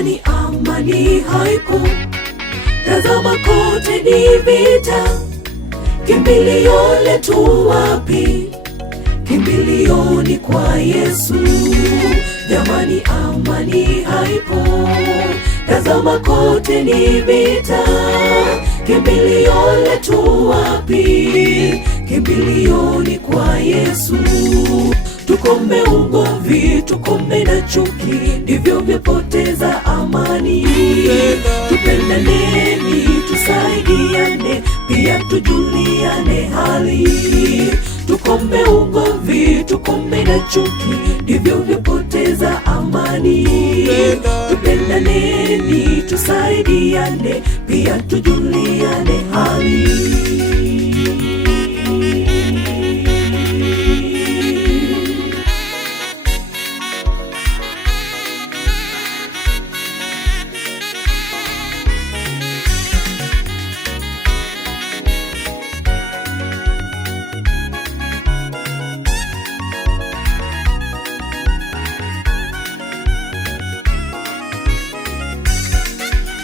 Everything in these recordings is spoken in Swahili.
Jamani, amani haipo, tazama kote ni vita. Kimbilio letu wapi? Kimbilio ni kwa Yesu. Jamani, amani haipo, tazama kote ni vita. Kimbilio letu wapi? Kimbilio ni kwa Yesu. Tukome ugomvi, tukome na chuki, ndivyo vyapoteza amani. Tupendaneni, tusaidiane, pia tujuliane hali. Tukome ugomvi, tukome na chuki, ndivyo vyapoteza amani. Tupendaneni, tusaidiane, pia tujuliane hali.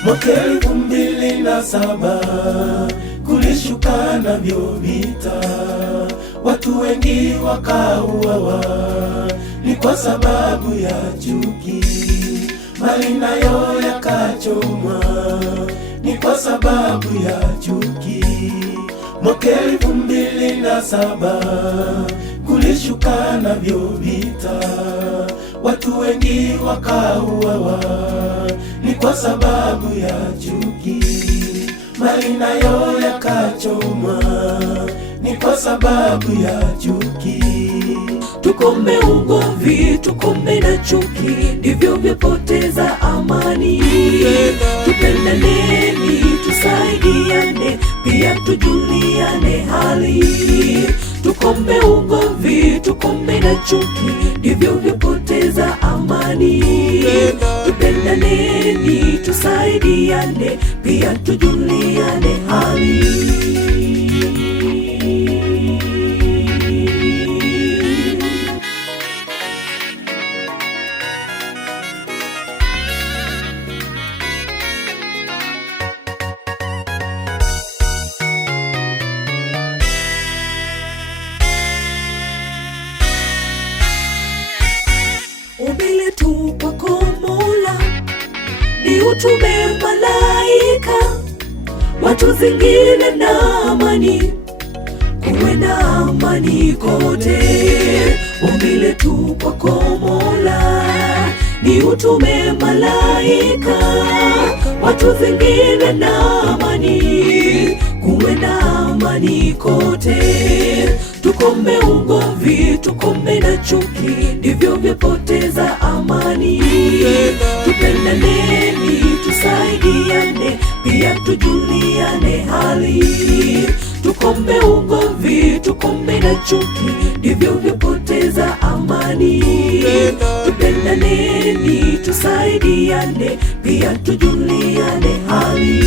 Mwaka 2007 kulishuka navyo vita, watu wengi wakauawa, ni kwa sababu ya chuki. Mali nayo yakachomwa, ni kwa sababu ya chuki. Mwaka 2007 kulishuka navyo vita, watu wengi wakauawa, ni kwa sababu ya chuki. Mali nayo yakachomwa, ni kwa sababu ya chuki. Tukome ugomvi, tukome na chuki, ndivyo vyapoteza amani. Tupendaneni, tusaidiane, pia tujuliane hali. Tukome ugomvi, tukome na chuki, ndivyo vyapoteza amani. Tupendaneni, tusaidiane, pia tujuliane hali. Umbile tu kwako Mola, ni utume malaika, watu zingine na amani, kuwe na amani kote. Umbile tu kwako Mola, ni utume malaika, watu zingine na amani, kuwe na amani kote. Tukome ugomvi, tukome na chuki, ndivyo vyapoteza amani. Tupendaneni, tusaidiane, pia tujuliane hali. Tukome ugomvi, tukome na chuki, ndivyo vyapoteza amani. Tupendaneni, tusaidiane, pia tujuliane hali.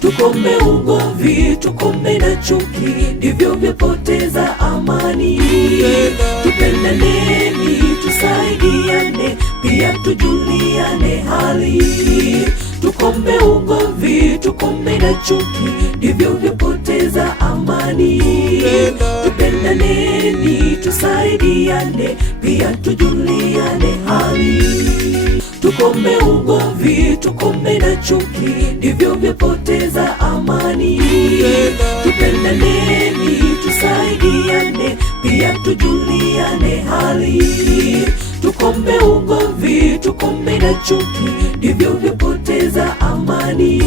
Tukome ugomvi, tukome na chuki, ndivyo vyapoteza amani. Tupendaneni, tusaidiane, pia tujuliane hali. Tukome ugomvi, tukome na chuki, ndivyo vyapoteza amani. Tupendaneni, tusaidiane, pia tujuliane hali. Tukome ugomvi, tukome na chuki, ndivyo vyapoteza amani. Tupendaneni, tusaidiane, pia tujuliane hali. Tukome ugomvi, tukome na chuki, ndivyo vyapoteza amani.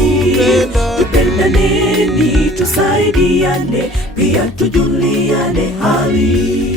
Tupendaneni, tusaidiane, pia tujuliane hali.